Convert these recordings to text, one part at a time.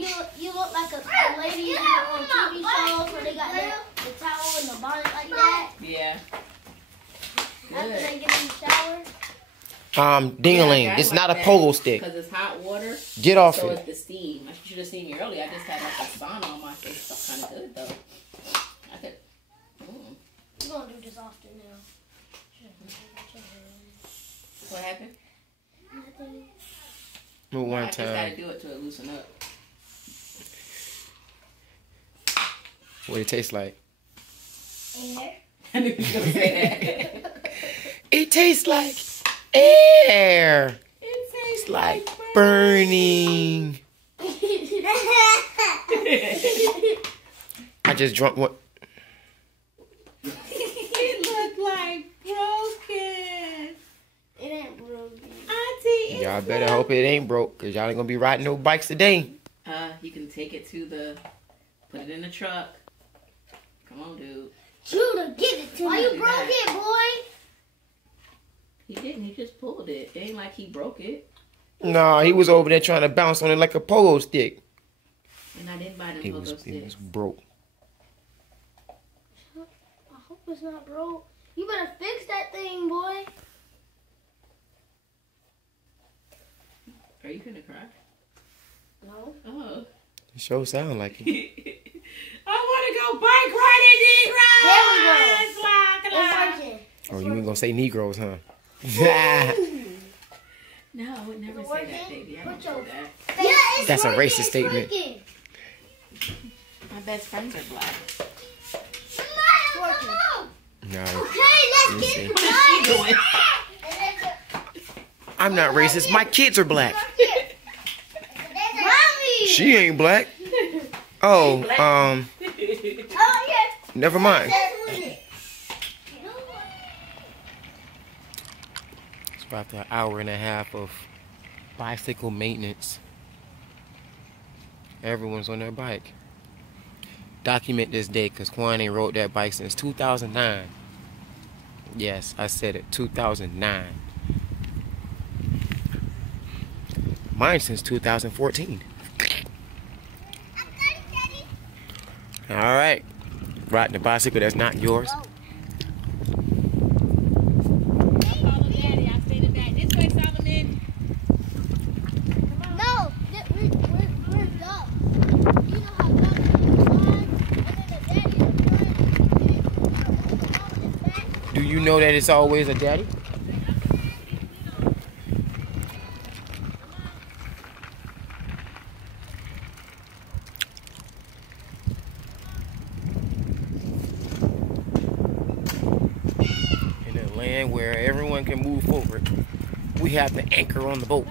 you look like a lady on TV shows where they got the towel and the bonnet like that. Yeah. After they get in the shower. Ding-a-ling. It's not a pogo stick. Because it's hot water. Get off so it. So it's the steam. You should have seen me earlier. I just had like a sauna on my face. It felt kind of good though. I could. You're going to do this often now. What happened? Nothing. One I just time. gotta do it to loosen up. What it tastes like? Air. I knew you were gonna say that. It tastes like air. It tastes Like burning. I just drunk what? It looked like broken. It ain't broken. Auntie, Y'all better hope it ain't broke, cause y'all ain't gonna be riding no bikes today. You can take it to put it in the truck. Come on, dude. Judah, give it to me. Why you broke it, boy? He didn't. He just pulled it. It ain't like he broke it. Nah, he was over there trying to bounce on it like a pogo stick. And I didn't buy them He pogo was sticks. broke. I hope it's not broke. You better fix that thing, boy. Are you gonna cry? No. Oh. It sure sound like it. I want to go bike riding, Negroes. There we go. It's working. Oh, you ain't gonna say Negroes, huh? No, I would never say that, baby. I don't do that. Yeah, it's That's a working, racist it's statement. working. My best friends are black. It's working. No. Okay, let's Let me get see. What is she doing? I'm not racist. My kids are black. Mommy. She ain't black. Oh, Oh, yeah. never mind. So after an hour and a half of bicycle maintenance, everyone's on their bike. Document this day, because Quan ain't rode that bike since 2009. Yes, I said it, 2009. Mine since 2014. All right, riding the bicycle that's not yours. No, we're dumb. You know how dumb it is. Do you know that it's always a daddy? In a land where everyone can move forward, we have the anchor on the boat.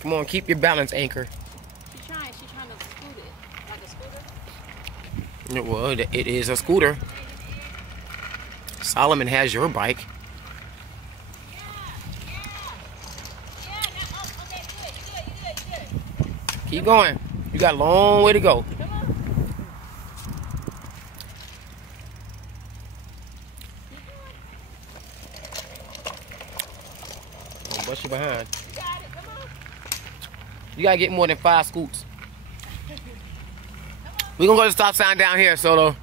Come on, keep your balance, anchor. She's trying to scoot it. Like a scooter? Well, it is a scooter. Solomon has your bike. Keep going. You got a long way to go. Don't bust you behind. You gotta get more than 5 scoots. We're gonna go to the stop sign down here, Solo.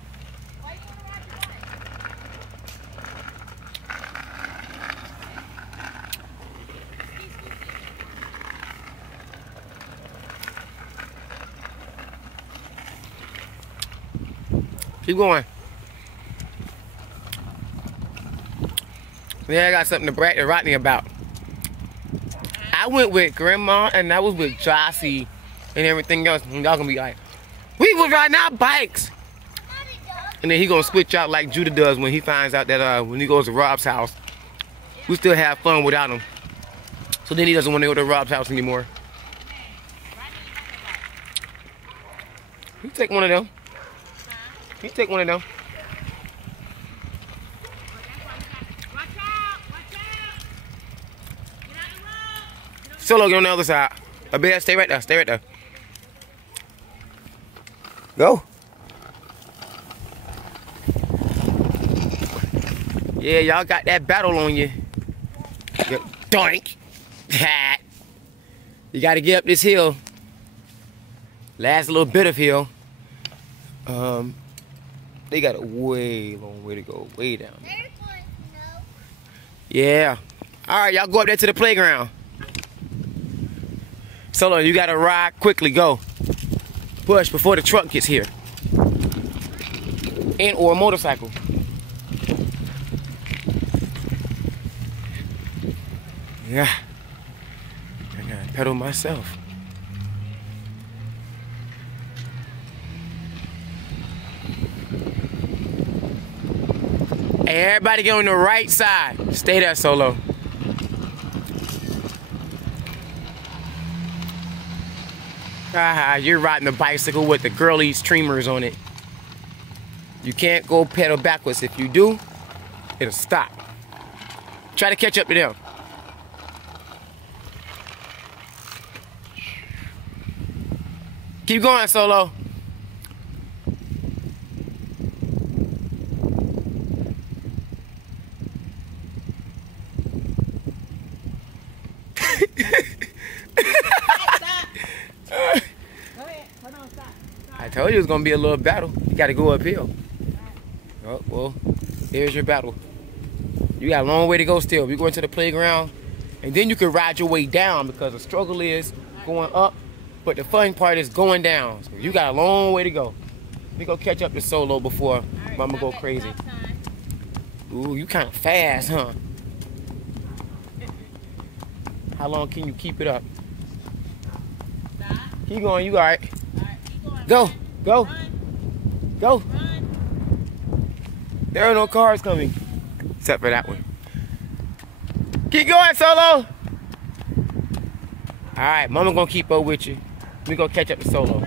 Keep going. Yeah, I got something to brag to Rodney about. I went with Grandma and I was with Jossie and everything else. And y'all gonna be like, we was riding our bikes. And then he gonna switch out like Judah does when he finds out that when he goes to Rob's house, we still have fun without him. So then he doesn't want to go to Rob's house anymore. You take one of them. You take one of them. Solo, get on the other side. Abel, stay right there. Stay right there. Go. Yeah, y'all got that battle on you. Doink. You got to get up this hill. Last little bit of hill. They got a way long way to go. Way down there. Yeah. All right, y'all go up there to the playground. Solo, you got to ride quickly. Go. Push before the truck gets here. And or a motorcycle. Yeah. I gotta pedal myself. Hey, everybody get on the right side. Stay there, Solo. You're riding a bicycle with the girly streamers on it. You can't go pedal backwards. If you do, it'll stop. Try to catch up to them. Keep going, Solo. I told you it was gonna be a little battle. You gotta go uphill. Oh, well, here's your battle. You got a long way to go still. We're going to the playground, and then you can ride your way down because the struggle is going up, but the fun part is going down. So you got a long way to go. We go catch up to Solo before Mama go crazy. Ooh, you kind of fast, huh? How long can you keep it up? Keep going, you all right. Go, go, go. There are no cars coming, except for that one. Keep going, Solo. All right, Mama gonna keep up with you. We gonna catch up to Solo.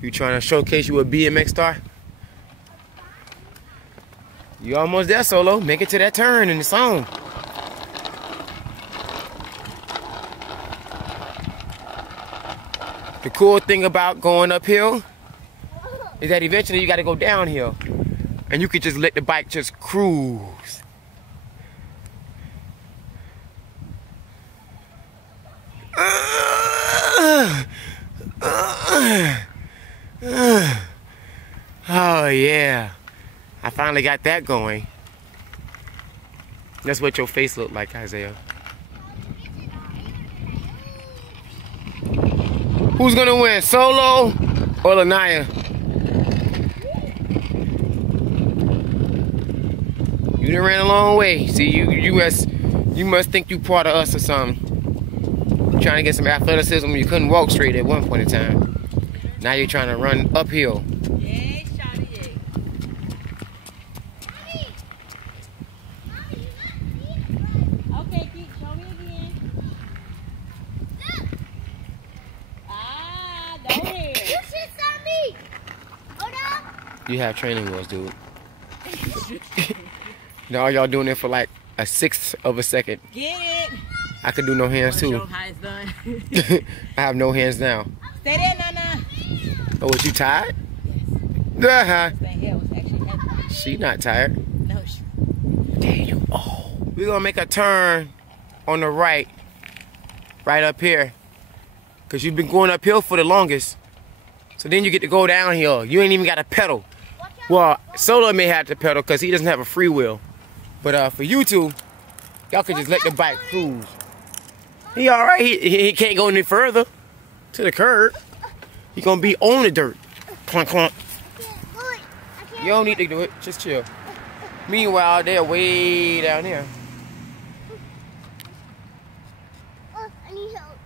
You trying to showcase you a BMX star? You almost there, Solo. Make it to that turn in the song. The cool thing about going uphill is that eventually you got to go downhill. And you could just let the bike just cruise. Oh, yeah. I finally got that going. That's what your face looked like, Isaiah. Who's gonna win, Solo or Lanaya? You done ran a long way. See, you must think you part of us or something. You're trying to get some athleticism. You couldn't walk straight at one point in time. Now you're trying to run uphill. You have training wheels, dude. Now y'all doing it for like a 1/6 of a second. Get it. I could do no hands too. I have no hands now. Stay there, Nana. Oh, was you tired? She not tired. No. Damn. Oh. We're gonna make a turn on the right up here. Cause you've been going uphill for the longest. So then you get to go downhill. You ain't even got to pedal. Well, Solo may have to pedal because he doesn't have a free wheel. But for you two, y'all can just let the bike cruise. He all right. He can't go any further to the curb. He gonna be on the dirt. Clunk, clunk. You don't need to do it. Just chill. Meanwhile, they're way down here. I need help.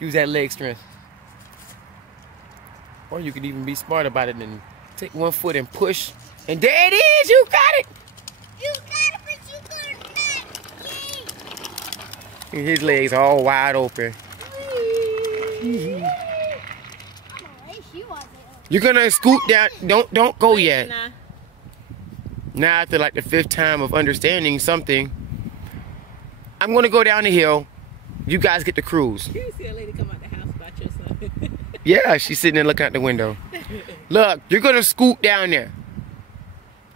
Use that leg strength. Or you could even be smart about it and take one foot and push. And there it is! You got it! You got it, but you got it. And his legs all wide open. You're gonna scoot down. Don't go yet. Now after like the 5th time of understanding something, I'm gonna go down the hill. You guys get to cruise. You see a lady come out the house by yourself. Yeah, she's sitting there looking out the window. Look, you're gonna scoot down there.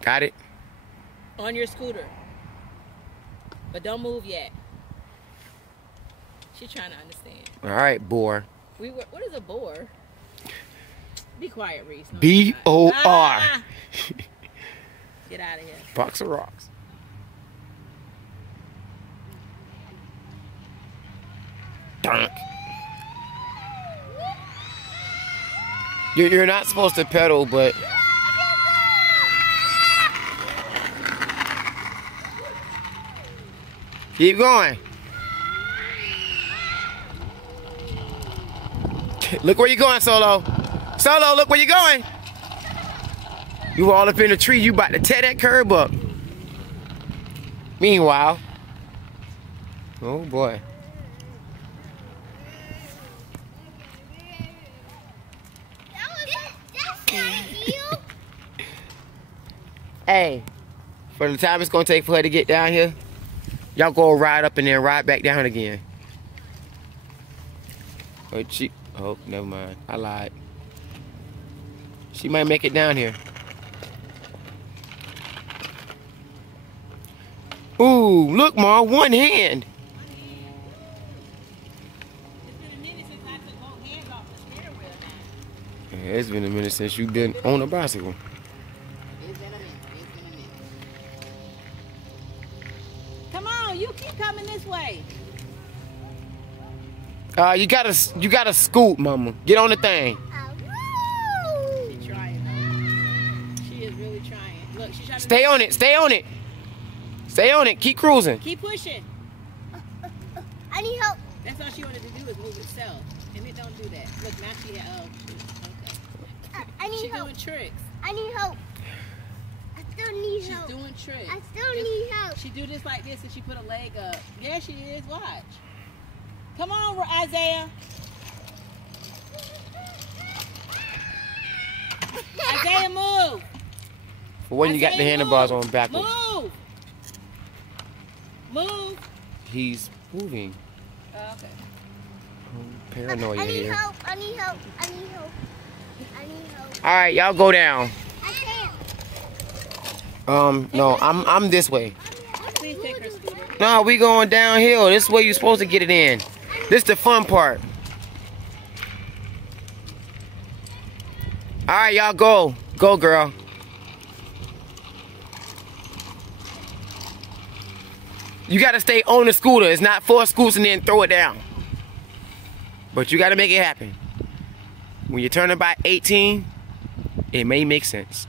Got it? On your scooter. But don't move yet. She's trying to understand. All right, boar. What is a boar? Be quiet, Reese. No, B-O-R. Ah! Get out of here. Box of rocks. Dunk. You're not supposed to pedal, but keep going. Look where you're going, Solo. Solo, look where you're going. You all up in the tree. You about to tear that curb up. Meanwhile, oh boy. Hey, for the time it's gonna take for her to get down here, y'all go ride up and then ride back down again. But oh, never mind. I lied. She might make it down here. Ooh, look, Ma, one hand. Yeah, it's been a minute since you've been on a bicycle. Come on, you keep coming this way. You gotta scoot, Mama. Get on the thing. She's trying, though. She is really trying. Look, she's trying to Stay on it. Stay on it. Stay on it. Keep cruising. keep pushing. I need help. That's all she wanted to do is move itself. And it don't do that. Look, now she had, okay. I need She's help. doing tricks. I need help. I still need She's help. doing tricks. I still need help. She do this like this and she put a leg up. Yeah, she is. Watch. Come on, Isaiah. Isaiah, move. For when you got the Isaiah, handlebars move. on backwards. Move. Move. He's moving. Okay. Paranoia I need here. help. I need help. I need help. I need help. All right, y'all go down. I can't. No, I'm this way. Please take her scooter. No, we going downhill. This is where you're supposed to get it in. This the fun part. All right, y'all go. Go, girl. You got to stay on the scooter. It's not 4 scoots and then throw it down. But you got to make it happen. When you're turning by 18, it may make sense.